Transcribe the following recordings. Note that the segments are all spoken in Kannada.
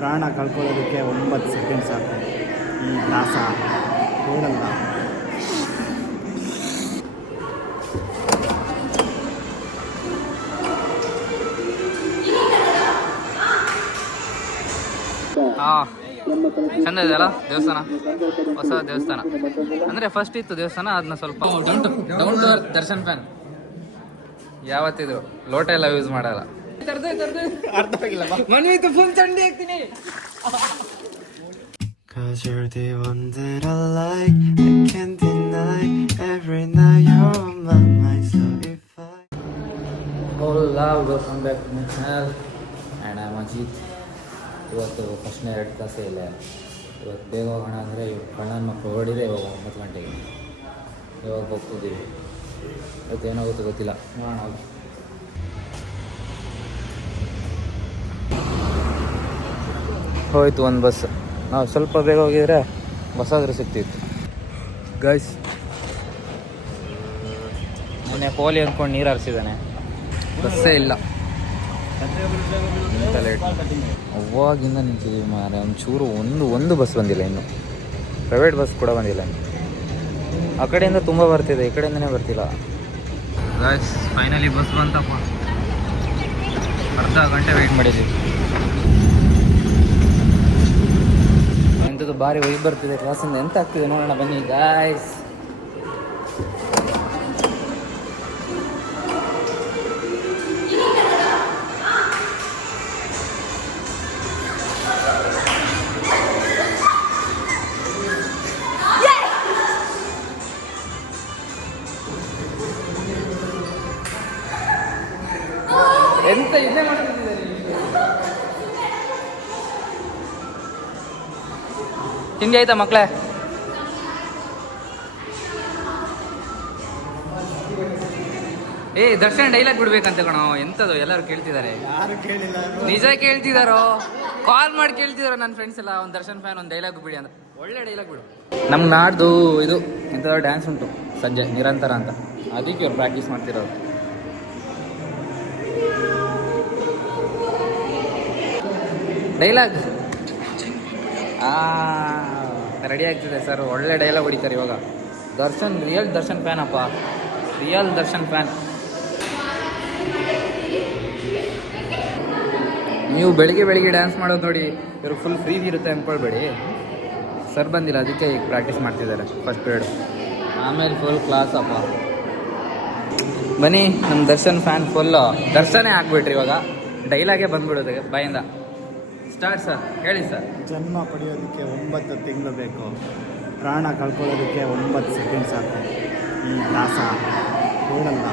ಪ್ರಾಣ ಕಳ್ಕೊಳ್ಳೋದಕ್ಕೆ 9 ಸೆಕೆಂಡ್ ಸಾಕು. ಈ ದಾಸ ಹೇಳಲ್ಲ. ಚಂದ ಇದೆ ಅಲ್ಲ ದೇವಸ್ಥಾನ, ಹೊಸ ದೇವಸ್ಥಾನ ಅಂದರೆ ಫಸ್ಟ್ ಇತ್ತು ದೇವಸ್ಥಾನ, ಅದನ್ನ ಸ್ವಲ್ಪ down to earth Darshan fan. ಯಾವತ್ತಿದ್ರು ಲೋಟ ಎಲ್ಲ ಯೂಸ್ ಮಾಡಲ್ಲ. ಅರ್ಥ ಆಗಿಲ್ಲ, ಮನೆ ಫುಲ್ ಚಂಡಿ ಹಾಕ್ತೀನಿ. Cause you're the one that I like, I can't deny. Every night you're on my mind, so if I Hola, welcome back to my channel and I'm Ajit. ಇವತ್ತು ಫಸ್ಟ್ನೇ 2 ಕ್ಲಾಸೇ ಇಲ್ಲ. ಇವತ್ತು ಬೇಗ ಹೋಗೋಣ ಅಂದರೆ ಕಣ್ಣನ ಮಕ್ಕಳು ಹೊರಡಿದೆ. ಇವಾಗ 9 ಗಂಟೆಗೆ ಇವಾಗ ಹೋಗ್ತಿದ್ದೀವಿ. ಇವತ್ತು ಏನಾಗುತ್ತೆ ಗೊತ್ತಿಲ್ಲ, ನೋಡೋಣ. ಹೋಯ್ತು ಒಂದು ಬಸ್. ನಾವು ಸ್ವಲ್ಪ ಬೇಗ ಹೋಗಿದ್ರೆ ಬಸ್ ಆದರೂ ಸಿಗ್ತಿತ್ತು. ಗೈಸ್, ಮೊನ್ನೆ ಕೋಹ್ಲಿ ಅಂದ್ಕೊಂಡು ನೀರು ಹರಿಸಿದ್ದಾನೆ, ಬಸ್ಸೇ ಇಲ್ಲ. ಲೇಟ್ ಅವಾಗಿಂದ ನಿಂತಿದ್ದೀವಿ ಮಾರೆ. ಒಂಚೂರು ಒಂದು ಬಸ್ ಬಂದಿಲ್ಲ ಇನ್ನು. ಪ್ರೈವೇಟ್ ಬಸ್ ಕೂಡ ಬಂದಿಲ್ಲ ಇನ್ನು. ಆ ಕಡೆಯಿಂದ ತುಂಬ ಬರ್ತಿದೆ, ಈ ಕಡೆಯಿಂದನೇ ಬರ್ತಿಲ್ಲ. ಗೈಸ್, ಫೈನಲಿ ಬಸ್ ಬಂತಪ್ಪ. ಅರ್ಧ ಗಂಟೆ ವೆಯ್ಟ್ ಮಾಡಿದ್ದೀವಿ. ಎಂಥದ್ದು ಭಾರಿ ವೈಬ್ ಬರ್ತಿದೆ ಕ್ಲಾಸಿಂದ. ಎಂತ ಆಗ್ತಿದೆ ನೋಡೋಣ ಬನ್ನಿ ಗಾಯ್ಸ್. ಎಂತ ಇದೇ ಮಾಡ್ತಿದ್ದಾರೆ. ತಿಂಡಿ ಆಯ್ತಾ ಮಕ್ಕಳೇ? ದರ್ಶನ್ ಡೈಲಾಗ್ ಬಿಡ್ಬೇಕಂತ ಕಣೋ. ಎಂಥದ್ದು ಎಲ್ಲರೂ ಕೇಳ್ತಿದ್ದಾರೆ. ಯಾರು ಕೇಳಿಲ್ಲ, ನಿಜ ಕೇಳ್ತಿದಾರೋ, ಕಾಲ್ ಮಾಡಿ ಕೇಳ್ತಿದಾರೋ ನನ್ನ ಫ್ರೆಂಡ್ಸ್ ಎಲ್ಲ. ಒಂದು ದರ್ಶನ್ ಫ್ಯಾನ್ ಒಂದು ಡೈಲಾಗ್ ಬಿಡಿ ಅಂತ. ಒಳ್ಳೆ ಡೈಲಾಗ್ ಬಿಡು. ನಮ್ಮ ನಾಡ್ದು ಇದು ಇಂಥದ್ದು ಡ್ಯಾನ್ಸ್ ಉಂಟು ಸಂಜೆ ನಿರಂತರ ಅಂತ, ಅದಕ್ಕೆ ಅವ್ರು ಪ್ರಾಕ್ಟೀಸ್ ಮಾಡ್ತಿರೋರು. ಡೈಲಾಗ್ ರೆಡಿ ಆಗ್ತಿದೆ ಸರ್. ಒಳ್ಳೆ ಡೈಲಾಗ್ ಹೊಡಿತಾರೆ ಇವಾಗ. ದರ್ಶನ್ ರಿಯಲ್ ದರ್ಶನ್ ಫ್ಯಾನ್ ಅಪ್ಪ, ರಿಯಲ್ ದರ್ಶನ್ ಫ್ಯಾನ್. ನೀವು ಬೆಳಿಗ್ಗೆ ಡ್ಯಾನ್ಸ್ ಮಾಡೋದು ನೋಡಿ ಇವರು ಫುಲ್ ಫ್ರೀ ಇರುತ್ತೆ ಅಂದ್ಕೊಳ್ಬೇಡಿ. ಸರ್ ಬಂದಿಲ್ಲ, ಅದಕ್ಕೆ ಈಗ ಪ್ರಾಕ್ಟೀಸ್ ಮಾಡ್ತಿದ್ದಾರೆ ಫಸ್ಟ್ ಪೀರಿಯಡ್. ಆಮೇಲೆ ಫುಲ್ ಕ್ಲಾಸ್ ಅಪ್ಪ. ಬನ್ನಿ, ನಮ್ಮ ದರ್ಶನ್ ಫ್ಯಾನ್ ಫುಲ್ಲು ದರ್ಶನೇ ಹಾಕ್ಬಿಟ್ರಿ ಇವಾಗ. ಡೈಲಾಗೇ ಬಂದ್ಬಿಡೋದು ಬಾಯಿಂದ. ಸ್ಟಾರ್ಟ್ ಸರ್, ಹೇಳಿ ಸರ್. ಜನ್ಮ ಪಡೆಯೋದಕ್ಕೆ 9 ತಿಂಗಳು ಬೇಕು, ಪ್ರಾಣ ಕಳ್ಕೊಳ್ಳೋದಕ್ಕೆ 9 ಸೆಕೆಂಡ್ ಸಾಕು. ಈ ದಾಸ ಹೇಳಲ್ಲ.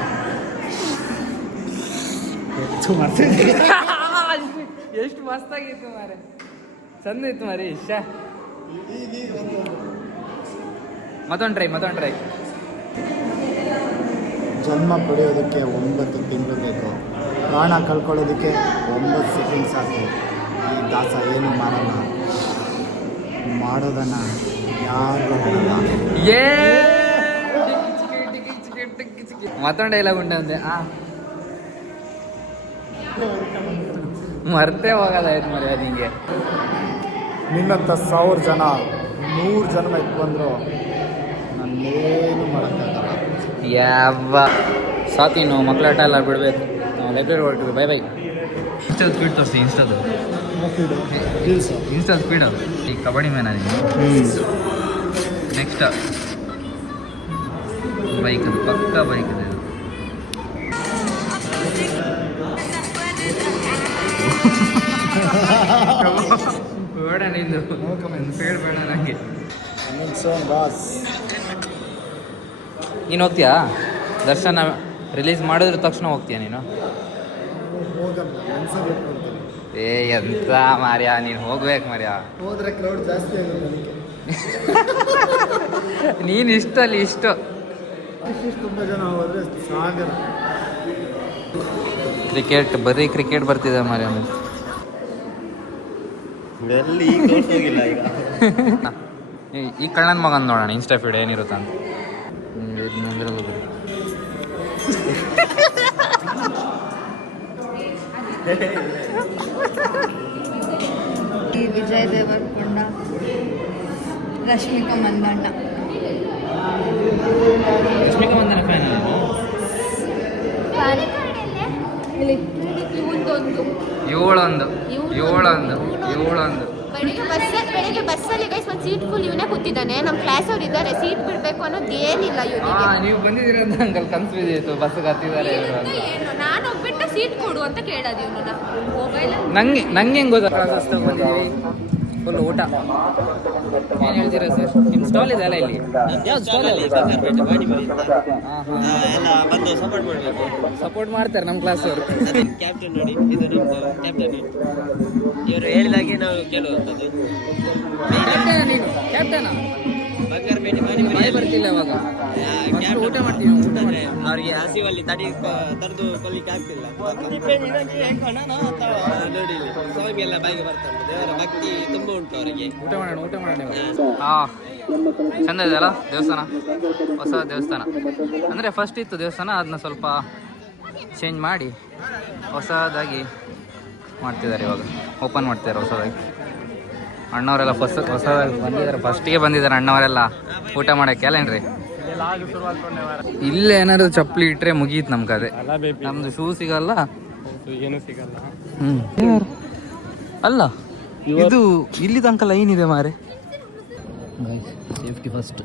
ಹೆಚ್ಚು ಮಾಡ್ತೀನಿ. ಎಷ್ಟು ಮಸ್ತಾಗಿತ್ತು ಮಾರೆ, ಚಂದ ಇತ್ತು ಮಾರಿ. ಇಷ್ಟ ಮತ್ತೊಂದು ಟ್ರೈ. ಜನ್ಮ ಪಡೆಯೋದಕ್ಕೆ 9 ತಿಂಗಳು ಬೇಕು, ಪ್ರಾಣ ಕಳ್ಕೊಳ್ಳೋದಕ್ಕೆ 9 ಸೆಕೆಂಡ್ ಸಾಕು. ಈ ದಾಸ ಏನು ಮಾಡಲ್ಲ, ಮಾಡೋದನ್ನ ಯಾರು ಹೇಳಲ್ಲ. ಮತ್ತೊಂದು ಡೈಲಾಗ್ ಉಂಟು ಅಂದೆ. ಮರ್ತೇ ಹೋಗೋದಾಯ್ತು ಮರಿ ಅದು ಹಿಂಗೆ. ನಿನ್ನಂಥ 1000 ಜನ 100 ಜನ ಬಂದರು ನಾನೇನು ಮಾಡೋಕ್ಕಾಗಲ್ಲ. ಯಾವ ಸಾತೀನು ಮಕ್ಕಳ ಆಟ ಎಲ್ಲ ಬಿಡಬೇಕು. ನಾವು ಲೈಬ್ರರಿ ಹೊರಟಿವಿ. ಬೈ. ಇನ್ಸ್ಟಾದ ಸ್ಪೀಡ್ ತೋರಿಸಿ. ಇನ್ಸ್ಟಾದ ಸ್ಪೀಡ್ ಅದು. ಈ ಕಬಡ್ಡಿ ಮೇನ ನೀನು. ನೆಕ್ಸ್ಟ್ ಬೈಕ್, ಅದು ಪಕ್ಕ ಬೈಕ್ ಇದೆ. ಬೇಡ ನಿಂದು ಸ್ಪೀಡ್ ಬೇಡ ನನಗೆ. ನೀನು ಹೋಗ್ತೀಯಾ? ದರ್ಶನ ರಿಲೀಸ್ ಮಾಡಿದ್ರ ತಕ್ಷಣ ಹೋಗ್ತೀಯಾ ನೀನು? ಎಂತ ಮಾರ್ಯ, ನೀನು ಹೋಗ್ಬೇಕು ಮಾರ್ಯ. ಹೋದ್ರೆ ಕ್ರೌಡ್ ಜಾಸ್ತಿ ಆಗುತ್ತೆ. ನೀನು ಇಷ್ಟಲ್ಲಿ ಇಷ್ಟು ತುಂಬ ಜನ ಹೋದ್ರೆ ಸಾಗರ. ಕ್ರಿಕೆಟ್, ಬರೀ ಕ್ರಿಕೆಟ್ ಬರ್ತಿದೆ ಮಾರ್ಯ. ಈ ಕಳ್ಳನ ಮಗನ್ ನೋಡೋಣ ಇನ್ಸ್ಟಾ ಫೀಡ್ ಏನಿರುತ್ತೆ ಅಂತ. ವಿಜಯ್ ದೇವರಕೊಂಡ, ರಶ್ಮಿಕಾ ಮಂದಣ್ಣ. ರಶ್ಮಿಕಾ ಮಂದನ ಫ್ಯಾನ್ ಏಳೊಂದು ಬೆಳಿಗ್ಗೆ ಬಸ್ಸಲ್ಲಿ ಗೈಸ್ ಒಂದು ಸೀಟ್ ಫುಲ್ ಇವನೇ ಕೂತಿದ್ದಾನೆ. ನಮ್ಮ ಕ್ಲಾಸ್ ಅವ್ರು ಇದ್ದಾರೆ, ಸೀಟ್ ಬಿಡಬೇಕು ಅನ್ನೋದು ಏನಿಲ್ಲ ಇವನಿಗೆ. ನೀವು ಬಂದಿದ್ದೀರ ಅಂತ ಅಂಕಲ್ ಕನ್ಫ್ಯೂಸ್ ಆಯಿತು, ಬಸ್ಸಿಗೆ ಹತ್ತಿದ್ದಾರೆ ಇವರು ಅಂತ. ನಾನು ಹೋಗ್ಬಿಟ್ಟು ಸೀಟ್ ಕೊಡು ಅಂತ ಕೇಳೋದು ಇವನನ್ನ. ಮೊಬೈಲ್ ನಂಗೆ ಹೆಂಗೆ ಗೊತ್ತಾಗ ಬಂದಿದ್ದೀವಿ ಫುಲ್ ಊಟ. ಏನು ಹೇಳ್ತೀರಾ ಸರ್? ನಿಮ್ಮ ಸ್ಟಾಲ್ ಇದೆ ಅಲ್ಲ ಇಲ್ಲಿ? ಯಾವ ಸ್ಟಾಲ್ ಬಂದು ಸಪೋರ್ಟ್ ಮಾಡಬೇಕು. ಸಪೋರ್ಟ್ ಮಾಡ್ತಾರೆ ನಮ್ಮ ಕ್ಲಾಸ್ ಅವರು. ಕ್ಯಾಪ್ಟನ್ ನೋಡಿ, ಇದು ನಮ್ಮದು ಕ್ಯಾಪ್ಟನ್. ಇವರು ಹೇಳಿದಾಗೆ ನಾವು ಕೇಳುವಂಥದ್ದು. ಕ್ಯಾಪ್ಟನ ನೀನು? ಕ್ಯಾಪ್ಟನ ಬಂಗಾರಪೇಟೆ ಮಳೆ ಬರ್ತಿಲ್ಲ ಅವಾಗ. ಊಟ ಮಾಡ್ತೀವಿ, ಊಟ ಮಾಡಿ. ಅವ್ರಿಗೆ ಹಸಿವಲ್ಲಿ ತಡೆದು ಕೊಲ್ಲಿಕ್ಕೆ ಆಗ್ತಿಲ್ಲ. ನೋಡಿ ಇಲ್ಲಿ ಸ್ವಾಮಿ ಎಲ್ಲ ಬಾಯಿಗೆ ಬರ್ತಾರೆ. ದೇವರ ಭಕ್ತಿ ತುಂಬ ಉಂಟು ಅವರಿಗೆ. ಊಟ ಮಾಡೋಣ. ಹಾಂ, ಚಂದ ಇದೆ ಅಲ್ಲ ದೇವಸ್ಥಾನ? ಹೊಸ ದೇವಸ್ಥಾನ ಅಂದರೆ ಫಸ್ಟ್ ಇತ್ತು ದೇವಸ್ಥಾನ, ಅದನ್ನ ಸ್ವಲ್ಪ ಚೇಂಜ್ ಮಾಡಿ ಹೊಸದಾಗಿ ಮಾಡ್ತಿದ್ದಾರೆ. ಇವಾಗ ಓಪನ್ ಮಾಡ್ತಿದ್ದಾರೆ ಹೊಸದಾಗಿ. ಅಣ್ಣವರೆಲ್ಲ ಹೊಸದಾಗಿ ಬಂದಿದ್ದಾರೆ, ಫಸ್ಟಿಗೆ ಬಂದಿದ್ದಾರೆ ಅಣ್ಣವರೆಲ್ಲ ಊಟ ಮಾಡೋಕ್ಕೆ. ಅಲ್ಲೇನ್ರಿ? ಇಲ್ಲೇ ಏನಾದ್ರು ಚಪ್ಪಲಿ ಇಟ್ಟರೆ ಮುಗೀತು ನಮ್ಮ ಕತೆ. ನಮ್ಮದು ಶೂ ಸಿಗಲ್ಲ, ಏನು ಸಿಗಲ್ಲ. ಅಲ್ಲ ಇದು ಇಲ್ಲಿ ತನಕ ಲೈನ್ ಇದೆ ಮಾರೆ. Safety first.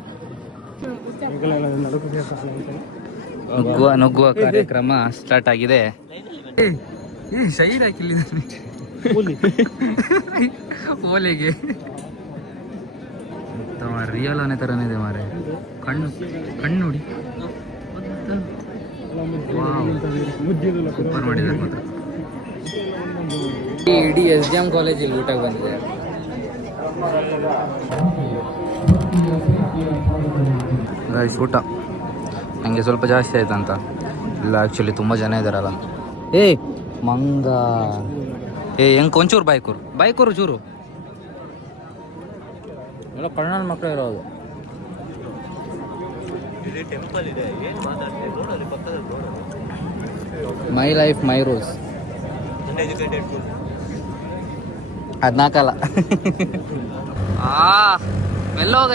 ನುಗ್ಗುವ ಕಾರ್ಯಕ್ರಮ ಸ್ಟಾರ್ಟ್ ಆಗಿದೆ. ಶೈಡ್ ಹಾಕಿಲ್ಲಿದ್ದಾನೆ ಓಲೆಗೆ. ರಿಯಲ್ ಆನೆ ಥರನೇ ಇದೆ ಮಾರೆ. ಕಣ್ಣು ನೋಡಿ, ಸೂಪರ್ ಮಾಡಿದ್ದಾರೆ ಮಾತ್ರ. ಇಡೀ SDM ಕಾಲೇಜಲ್ಲಿ ಊಟಕ್ಕೆ ಬಂದಿದೆ. ರೈಸ್ ಊಟ ನನಗೆ ಸ್ವಲ್ಪ ಜಾಸ್ತಿ ಆಯ್ತಂತ. ಇಲ್ಲ ಆ್ಯಕ್ಚುಲಿ ತುಂಬ ಜನ ಇದ್ದಾರಲ್ಲ. ಮಂಗ ಹೆಂಗೆ ಒಂಚೂರು ಬೈಕೂರು ಚೂರು ಎಲ್ಲ ಕಣ್ಣಲ್ಲಿ ಮಕ್ಕಳು ಇರೋದು. ಟೆಂಪಲ್ ಇದೆ, ಏನು ಮಾತಾಡ್ತೀವಿ ನೋಡಲ್ಲಿ ಪಕ್ಕದಲ್ಲಿ ನೋಡೋದು. My life my rules. Uneducated full ಅದ್ನಾಕಲ್ಲ. ಮೆಲ್ಲೋಗ.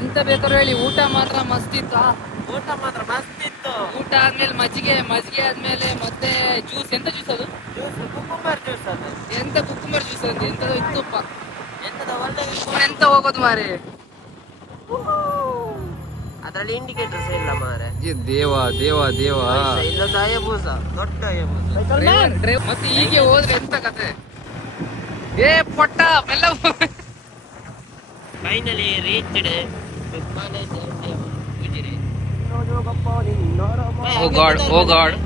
ಎಂತ ಬೇಕಾದ್ರೂ ಹೇಳಿ, ಊಟ ಮಾತ್ರ ಮಸ್ತ್ ಇತ್ತು. ಊಟ ಆದ್ಮೇಲೆ ಮಜ್ಜಿಗೆ ಆದ್ಮೇಲೆ ಮತ್ತೆ ಜ್ಯೂಸ್. ಎಂತ ಜ್ಯೂಸ್ ಅದು? ಕುಕ್ಕುಂಬರ್ ಜ್ಯೂಸ್ ಅದು. ಎಂತ ಕುಕ್ಕುಂಬರ್ ಜ್ಯೂಸ್ ಅಂತ ಎಂತದೋ ಇತ್ತಪ್ಪ. ಎಂತ ಹೋಗೋದು ಮಾರೆ. ಅದರಲ್ಲಿ ಇಂಡಿಕೇಟರ್ಸ್ ಇಲ್ಲ ಮಾರೆ. ದೇವ ಇಲ್ಲೊಂದು ಅಯಬೂಸ, ದೊಡ್ಡ ಅಯಬೂಸ. ಮತ್ತೆ ಹೀಗೆ ಹೋದ್ರೆ ಎಂತ ಕತೆ? ಪೊಟ್ಟ ಬೆಲ್ಲ. Finally reached college Ujire. Oh God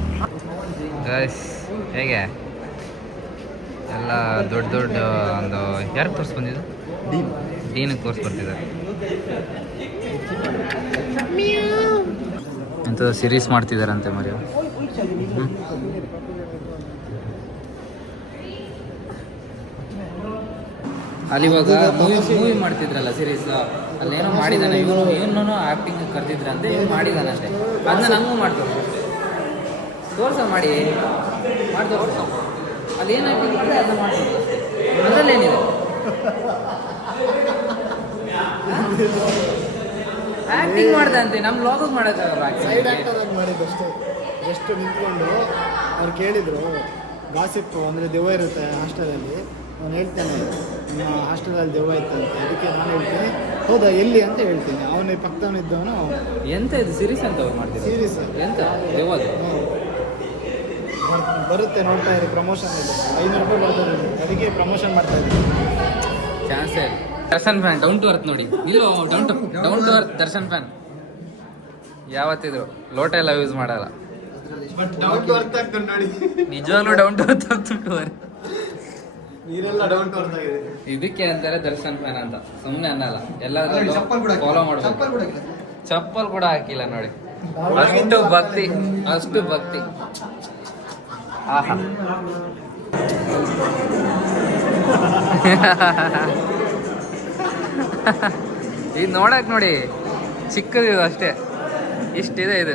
ಹೇಗೆ ಎಲ್ಲ ದೊಡ್ಡ ಒಂದು ಯಾರು ಕೋರ್ಸ್ ಬಂದಿದ್ದು? ಡೀನಿಗೆ ಕೋರ್ಸ್ ಬರ್ತಿದ್ದಾರೆ. ಎಂಥದ್ದು ಸೀರೀಸ್ ಮಾಡ್ತಿದ್ದಾರಂತೆ ಮರಿಯೋ. ಅಲ್ಲಿವಾಗ ಮೂವಿ ಮಾಡ್ತಿದ್ರಲ್ಲ ಸೀರೀಸ್, ಅಲ್ಲೇನೋ ಮಾಡಿದ್ದಾನೆ ಇವನು ಆ್ಯಕ್ಟಿಂಗ್ ಕರ್ತಿದ್ರಂತೆ. ಇವ್ನು ಮಾಡಿದಾನಷ್ಟೇ, ಅದನ್ನ ನಂಗೂ ಮಾಡ್ತಾರೆ. ತೋರ್ಸ ಮಾಡಿ ತೋರ್ಸ. ಅಲ್ಲಿ ಏನು ಆ್ಯಕ್ಟಿಂಗ್ ಮಾಡಿದ್ರೆ ಅದನ್ನ ಮಾಡ್ತಾರೆ ಅಷ್ಟೇ. ಅದರಲ್ಲೇನಿದೆ? ಆ್ಯಕ್ಟಿಂಗ್ ಮಾಡ್ದಂತೆ, ನಮ್ಮ ಲಾಗಿಗೆ ಮಾಡೋಕ್ಕಾಗಲ್ಲ. ಸೈಡ್ ಆ್ಯಕ್ಟರ್ ಆಗಿ ಮಾಡಿದ್ದಷ್ಟೇ. ಜಸ್ಟ್ ನಿಂತ್ಕೊಂಡು ಅವ್ರು ಕೇಳಿದರು ಗಾಸಿಪ್ಪು ಅಂದರೆ ದೆವ್ವ ಇರುತ್ತೆ ಹಾಸ್ಟೆಲಲ್ಲಿ. ಅವನು ಹೇಳ್ತಾನೆ ನಿಮ್ಮ ಹಾಸ್ಟೆಲಲ್ಲಿ ದೆವ್ವ ಇತ್ತಂತೆ. ಅದಕ್ಕೆ ನಾನು ಹೇಳ್ತೀನಿ ಹೌದಾ ಎಲ್ಲಿ ಅಂತ ಹೇಳ್ತೀನಿ. ಅವನ ಪಕ್ಕದವನಿದ್ದವನು ಎಂತ ಇದು ಸೀರೀಸ್ ಅಂತ ಅವ್ರು ಮಾಡ್ತೀವಿ. ಸೀರೀಸ್ ಎಂತ ದೆವ್ವದು ಬರುತ್ತೆ, ನೋಡ್ತಾ ಇರಿ. ಪ್ರಮೋಷನ್ ಇದೆ, 500 ರೂಪಾಯಿ ಬರ್ತದೆ. ಅದಕ್ಕೆ ಪ್ರಮೋಷನ್ ಮಾಡ್ತಾ ಇದ್ದೀನಿ. ಚಾನ್ಸೇ ಇಲ್ಲ. Darshan fan down to earth ನೋಡಿ. ಇಲ್ಲೋ down to earth Darshan fan. ಯಾವತ್ತಿದ್ರು ಲೋಟ ಎಲ್ಲ ಯೂಸ್ ಮಾಡಲ್ಲ. ನಿಜವಾಗ್ಲೂ ಡೌನ್ ಟು ಅರ್ತ್ ಆಗ್ತುಂಟು. ನೀರೆಲ್ಲ ಡೌನ್ ಟು ಅರ್ತ್ ಆಗಿದೆ. ಇದಕ್ಕೆ ಅಂತಾರೆ ದರ್ಶನ್ ಫ್ಯಾನ್ ಅಂತ, ಸುಮ್ಮನೆ ಅನ್ನಲ್ಲ. ಎಲ್ಲಾದ್ರೂ ಫಾಲೋ ಮಾಡ್ಬೇಕು. ಚಪ್ಪಲ್ ಕೂಡ ಹಾಕಿಲ್ಲ ನೋಡಿ. ಅಷ್ಟು ಭಕ್ತಿ. ಆಹಾ. ಇದು ನೋಡಕ್ ನೋಡಿ ಚಿಕ್ಕದಿದು ಅಷ್ಟೇ, ಇಷ್ಟಿದೆ ಇದು.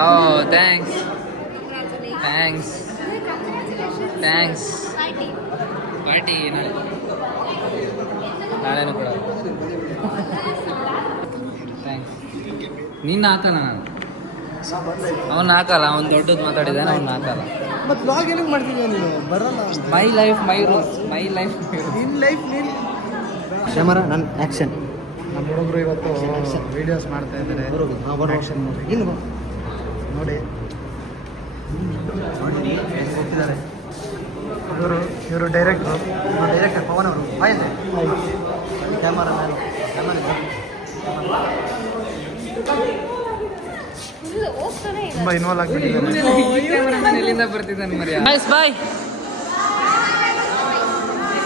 ಓ ಥ್ಯಾಂಕ್ಸ್ ಥ್ಯಾಂಕ್ಸ್ ಥ್ಯಾಂಕ್ಸ್ ಪಾರ್ಟಿ ನಾಳೆ ನಾಳೆನೂ ಕೂಡ ಥ್ಯಾಂಕ್ಸ್ ನಿನ್ನ ಹಾಕಲ್ಲ ನಾನು ಅವ್ನು ಹಾಕಲ್ಲ ಅವ್ನು ದೊಡ್ಡದು ಮಾತಾಡಿದ್ದಾನೆ ಅವ್ನು ಹಾಕಲ್ಲ ಮತ್ತು ಲಾಗ್ ಏನಕ್ಕೆ ಮಾಡ್ತಿದ್ಯಾ ನೀನು ಬರಲ್ಲ ಮೈ life my rules my life ನಿನ್ನ ಲೈಫ್ ನೀನು ಕ್ಷಮರ ನನ್ನ ಆ್ಯಕ್ಷನ್ ನಮ್ಮ ಹುಡುಗರು ಇವತ್ತು ವೀಡಿಯೋಸ್ ಮಾಡ್ತಾ ಇದ್ದಾರೆ ಆ್ಯಕ್ಷನ್ ನೋಡಿ ಇನ್ನು ನೋಡಿ ಹೋಗ್ತಿದ್ದಾರೆ ಇವರು ಡೈರೆಕ್ಟ್ರು ಪವನ್ ಅವರು ಕ್ಯಾಮರಾ ತುಂಬ ಇನ್ವಾಲ್ವ್ ಆಗಿಬಿಟ್ಟಿದ್ದಾರೆ ಎಲ್ಲಿಂದ ಬರ್ತಿದ್ದಾನೆ ಮರಿ ಬಾಯ್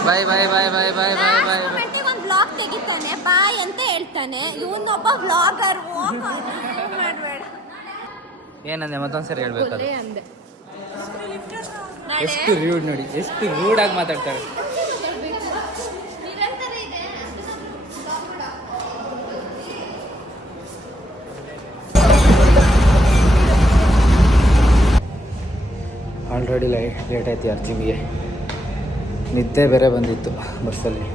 ಬಾಯ್ ಬಾಯ್ ಬಾಯ್ ಬಾಯ್ ಬಾಯ್ ಬಾಯ್ ಬಾಯ್ ಬಾಯ್ ಒಂದು ಬ್ಲಾಗ್ ತೆಗಿತಾನೆ ಬಾಯ್ ಅಂತ ಹೇಳ್ತಾನೆ ಇವನೊಬ್ಬ ಬ್ಲಾಗರ್ ಮಾಡಬೇಡ ಏನಂದ್ರೆ ಮತ್ತೊಂದ್ಸರಿ ಹೇಳ್ಬೇಕಾದ್ರೆ ಅಂದೆ ಎಷ್ಟು ರೂಡ್ ನೋಡಿ ಎಷ್ಟು ರೂಡಾಗಿ ಮಾತಾಡ್ತಾರೆ ಆಲ್ರೆಡಿ ಲೇಟ್ ಆಯ್ತು ಯಾರು ಜಿಮ್ಗೆ ನಿದ್ದೆ ಬೇರೆ ಬಂದಿತ್ತು ಬಸ್ಸಲ್ಲಿ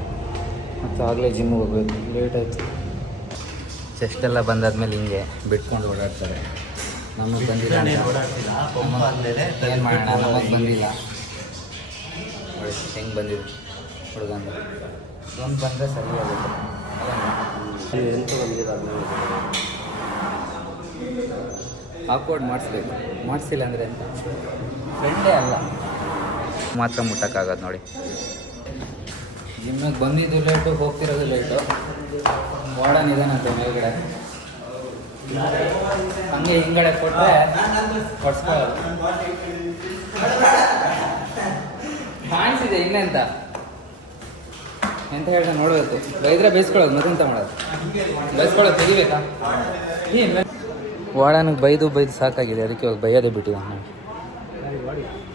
ಮತ್ತು ಆಗಲೇ ಜಿಮ್ಗೆ ಹೋಗ್ಬೇಕು ಲೇಟ್ ಆಯಿತು ಚೆಸ್ಟೆಲ್ಲ ಬಂದಾದ್ಮೇಲೆ ಹಿಂಗೆ ಬಿಟ್ಕೊಂಡು ಓಡಾಡ್ತಾರೆ ನಮಗೆ ಬಂದಿಲ್ಲ ಏನು ಮಾಡೋಣ ನಮಗೆ ಬಂದಿಲ್ಲ ಹೆಂಗೆ ಬಂದಿದೆ ಹುಡುಗಂದ ಒಂದು ಬಂದರೆ ಸರಿ ಆಗುತ್ತೆ ಹಾಕ್ಕೊಂಡು ಮಾಡಿಸ್ಬೇಕು ಮಾಡಿಸಿಲ್ಲ ಅಂದರೆ ಅಂತ ಫ್ರೆಂಡೇ ಅಲ್ಲ ಮಾತ್ರ ಮುಟ್ಟಕ್ಕಾಗತ್ತೆ ನೋಡಿ ಜಿಮ್ಮಿಗೆ ಬಂದಿದ್ದು ಲೇಟು ಹೋಗ್ತಿರೋದು ಲೇಟು ವಾರ್ಡನ್ ಇದಾನಂತೆ ಮೇಲ್ಗಡೆ ಹಂಗೆ ಹಿಂಗಡೆ ಕೊಟ್ಟರೆ ಕೊಡ್ಸ್ಕೊಳ್ಳೋದು ಕಾಣಿಸಿದೆ ಇನ್ನೆಂತ ಎಂತ ಹೇಳ್ದೆ ನೋಡಬೇಕು ಬೈದ್ರೆ ಬೈಸ್ಕೊಳ್ಳೋದು ಮತ್ತೆಂತ ಮಾಡೋದು ಬೈಸ್ಕೊಳ್ಳೋದು ತೆಗಿಬೇಕಾ ವಾರ್ಡನಿಗೆ ಬೈದು ಸಾಕಾಗಿದೆ ಅದಕ್ಕೆ ಇವಾಗ ಬೈಯೋದೇ ಬಿಟ್ಟಿದ್ದಾನೆ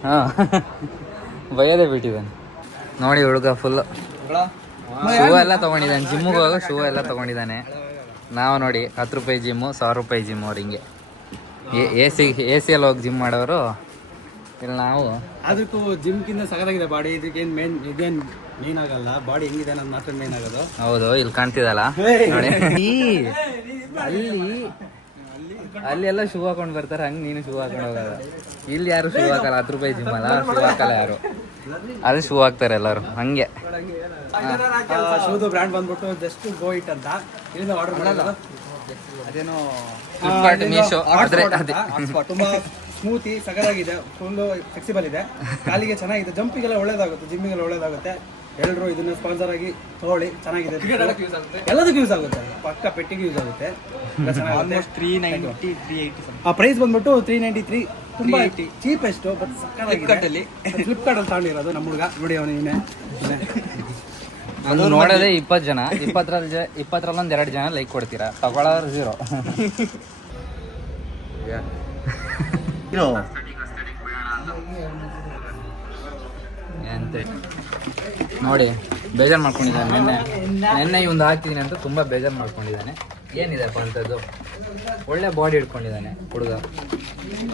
ಹಾಂ ಬೈಯೋದೇ ಬಿಟ್ಟಿದ್ದಾನೆ ನೋಡಿ ಹುಡುಗ ಫುಲ್ಲು ಶೂ ಎಲ್ಲ ತೊಗೊಂಡಿದ್ದಾನೆ ಜಿಮ್ಮಿಗೆ ಹೋಗೋ ಶೂ ಎಲ್ಲ ತೊಗೊಂಡಿದ್ದಾನೆ ನಾವು ನೋಡಿ 10 ರೂಪಾಯಿ ಜಿಮ್ಮು 1000 ರೂಪಾಯಿ ಜಿಮ್ ಅವ್ರು ಹಿಂಗೆ ಎ ಸಿಯಲ್ಲಿ ಹೋಗಿ ಜಿಮ್ ಮಾಡೋರು ಇಲ್ಲಿ ನಾವು ಅದಕ್ಕೂ ಜಿಮ್ಗಿಂತ ಸಗದಾಗಿದೆ ಬಾಡಿ ಇದಕ್ಕೇನು ಇದೇನು ಮೇನ್ ಆಗಲ್ಲ ಬಾಡಿ ಹೆಂಗಿದೆ ಅನ್ನೋದು ಮಾತ್ರ ಮೇನ್ ಆಗೋದು ಹೌದು ಇಲ್ಲಿ ಕಾಣ್ತಿದಲ್ಲ ನೋಡಿ ಅಲ್ಲಿ ಎಲ್ಲ ಶೂ ಹಾಕೊಂಡು ಬರ್ತಾರೆ ಹಂಗೆ ನೀನು ಶೂ ಹಾಕೊಂಡು ಹೋಗಲ್ಲ ಇಲ್ಲಿ ಯಾರು ಶೂ ಹಾಕಲ್ಲ 10 ರೂಪಾಯಿ ಜಿಮ್ ಅಲ್ಲ ಶೂ ಹಾಕಲ್ಲ ಯಾರು ಅಲ್ಲಿ ಶೂ ಹಾಕ್ತಾರೆ ಎಲ್ಲರೂ ಹಂಗೆ ಶೂದು ಬ್ರ್ಯಾಂಡ್ ಬಂದ್ಬಿಟ್ಟು ಜಸ್ಟ್ ಗೋ ಇಟ್ ಅಂತ ಇಲ್ಲಿಂದ ಆರ್ಡರ್ ಮಾಡಲ್ಲ ಅದೇನೋ ಫ್ಲಿಪ್ಕಾರ್ಟ್ ಮೀಶೋ ಆದರೆ ಅದೇ ತುಂಬಾ ಸ್ಮೂತಿ ಸಗದಾಗಿದೆ ಫುಲ್ಲು ಫ್ಲೆಕ್ಸಿಬಲ್ ಇದೆ ಕಾಲಿಗೆ ಚೆನ್ನಾಗಿದೆ ಜಂಪಿಗೆಲ್ಲ ಒಳ್ಳೇದಾಗುತ್ತೆ ಜಿಮ್ಮಿಗೆಲ್ಲ ಒಳ್ಳೇದಾಗುತ್ತೆ ಎಲ್ಲರೂ ಇದನ್ನ ಸ್ಪಾನ್ಸರ್ ಆಗಿ ತಗೊಳ್ಳಿ ಚೆನ್ನಾಗಿದೆ ಎಲ್ಲದಕ್ಕೂ ಯೂಸ್ ಆಗುತ್ತೆ ಪಕ್ಕ ಪೆಟ್ಟಿಗೆ ಯೂಸ್ ಆಗುತ್ತೆ ಆ ಪ್ರೈಸ್ ಬಂದ್ಬಿಟ್ಟು 393 ತುಂಬಾ ಚೀಪೆಸ್ಟ್ ಬಟ್ ಸಕ್ಕತ್ತಾಗಿದೆ ಫ್ಲಿಪ್ಕಾರ್ಟ್ ಅಲ್ಲಿ ತಗೊಂಡಿರೋದು ನಮ್ಮ ಹುಡುಗ ನೋಡಿ ಅವನು ಅದು ನೋಡೋದೇ 20 ಜನ 20ರಲ್ಲಿ 2 ಜನ ಲೈಕ್ ಕೊಡ್ತೀರಾ ತಗೊಳ್ಳೋರು 0 ನೋಡಿ ಬೇಜಾರು ಮಾಡ್ಕೊಂಡಿದ್ದಾನೆ ನೆನ್ನೆ ಇವಂದು ಹಾಕ್ತಿದ್ದೀನಿ ಅಂತ ತುಂಬ ಬೇಜಾರು ಮಾಡ್ಕೊಂಡಿದ್ದಾನೆ ಏನಿದೆಪ್ಪ ಅಂಥದ್ದು ಒಳ್ಳೆ ಬಾಡಿ ಇಟ್ಕೊಂಡಿದ್ದಾನೆ ಹುಡುಗ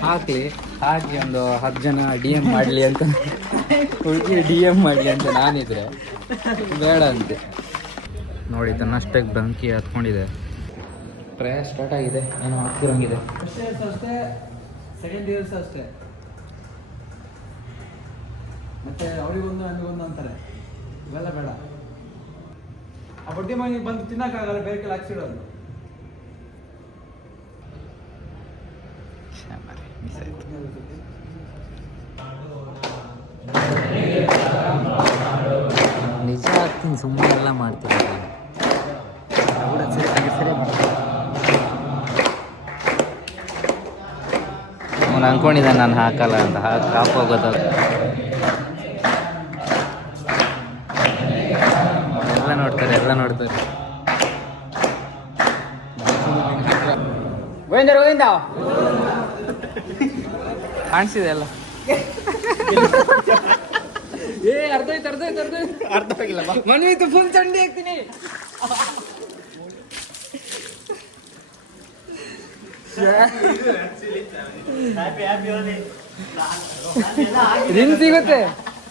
ಹಾಕಿ ಒಂದು 10 ಜನ DM ಮಾಡಲಿ ಅಂತ ಹುಡುಗಿ DM ಮಾಡಲಿ ಅಂತ ನಾನಿದ್ರೆ ಬೇಡ ಅಂತೆ ನೋಡಿ ತನ್ನಷ್ಟಕ್ಕೆ ಬೆಂಕಿ ಹತ್ಕೊಂಡಿದೆ ಪ್ರಯಾಣ ಸ್ಟಾರ್ಟ್ ಆಗಿದೆ ಏನೋ ಆಗ್ತಿರಂಗಿದೆ ಅಷ್ಟೇ ಸೆಕೆಂಡ್ ಇಯರ್ಸ್ ಅಷ್ಟೇ ಮತ್ತೆ ಅವರಿಗೊಂದು ನಮಗೊಂದು ಅಂತಾರೆ ಇವೆಲ್ಲ ಬೇಡ ಆ ಬಡ್ಡಿ ಮನೆಗೆ ಬಂದು ತಿನ್ನಕ್ಕಾಗಲ್ಲ ಬೇರೆ ಕೆಲ ಹಾಕ್ಸಿಡೋದು ನಿಜ ಆಗ್ತೀನಿ ಸುಮ್ಮನೆ ಎಲ್ಲ ಮಾಡ್ತೀನಿ ಅವನು ಅನ್ಕೊಂಡಿದ್ದಾನೆ ನಾನು ಹಾಕಲ್ಲ ಅಂತ ಹಾಕೋಗೋದು ಎಲ್ಲ ನೋಡ್ತಾರೆ ಗೋವಿಂದ ಕಾಣಿಸಿದೆ ಎಲ್ಲ ಅರ್ಧ ಆಗಿಲ್ಲ ಮನೆ ಫುಲ್ ಚಂಡಿ ಹಾಕ್ತೀನಿ ನಿನ್ ಸಿಗುತ್ತೆ,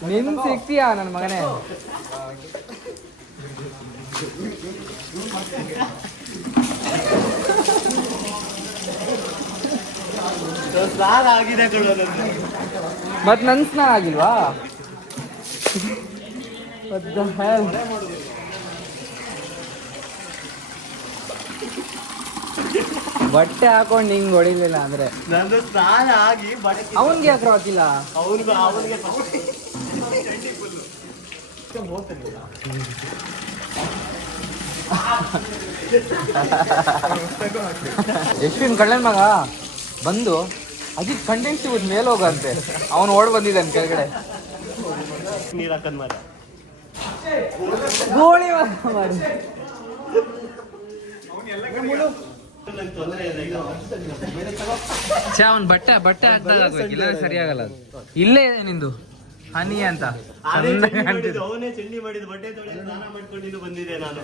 ನಿನ್ ಸಿಗ್ತೀಯಾ ನನ್ನ ಮಗನೇ. ಸ್ನಾನ ಆಗಿದೆ ಮತ್ ನನ್ ಸ್ನಾನ ಆಗಿಲ್ವಾ? ಬಟ್ಟೆ ಹಾಕೊಂಡು ಹಿಂಗ್ ಹೊಡಿಲಿಲ್ಲ ಅಂದ್ರೆ ನಂದು ಸ್ನಾನ ಆಗಿ ಅವನ್ಗೆ ಯಾಕೆ ಹಾಕಿಲ್ಲ? ಅವನಿಗೆ ಯಶ್ವಿನ್ ಕಳ್ಳನ್ ಮಗ ಬಂದು ಅಜಿತ್ ಕಂಟೆಂಟ್ ಸಿಗುತ್ತೆ ಮೇಲೆ ಹೋಗಂತೆ, ಅವನು ಓಡ್ ಬಂದಿದ್ದಾನೆ ಕೆಳಗಡೆ. ನೀರ್ ಹಾಕದ್ ಮಾರ ಗೋಳಿ ಮಾಡಿ ಅವ್ನು ಬಟ್ಟೆ ಹಾಕ್ಬೇಕಿಲ್ಲ, ಸರಿಯಾಗಲ್ಲ ಅದು. ಇಲ್ಲೇ ಇದೆ ನಿಂದು ಹನಿ ಅಂತ. ಅವನೇ ಚಂಡಿ ಮಾಡಿದ ಬಟ್ಟೆ ತೊಳೆ ಸ್ನಾನ ಮಾಡ್ಕೊಂಡು ಬಂದಿದೆ ನಾನು.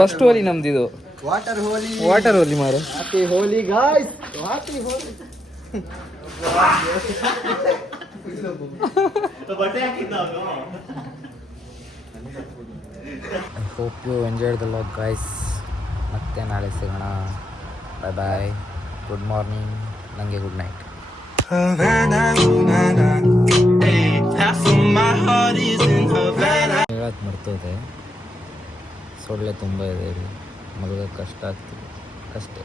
ಫಸ್ಟ್ ಹೋಲಿ ನಮ್ದಿದು, ವಾಟರ್ ಹೋಲಿ ಮಾರು. Holi guys, happy Holi. ಬಟ್ಟೆ ಹಾಕಿದ್ದ ಅವನು. I hope you enjoyed the vlog guys. ಮತ್ತೆ ನಾಳೆ ಸಿಗೋಣ. ಬಾಯ್ ಬಾಯ್, ಗುಡ್ ಮಾರ್ನಿಂಗ್, ನನಗೆ ಗುಡ್ ನೈಟ್. ಹೇಳಕ್ಕೆ ಮರ್ತೋದೆ, ಸೊಳ್ಳೆ ತುಂಬ ಇದೆ ಇಲ್ಲಿ, ಮಲಗೋಕ್ಕೆ ಕಷ್ಟ ಆಗ್ತಿದೆ ಅಷ್ಟೇ.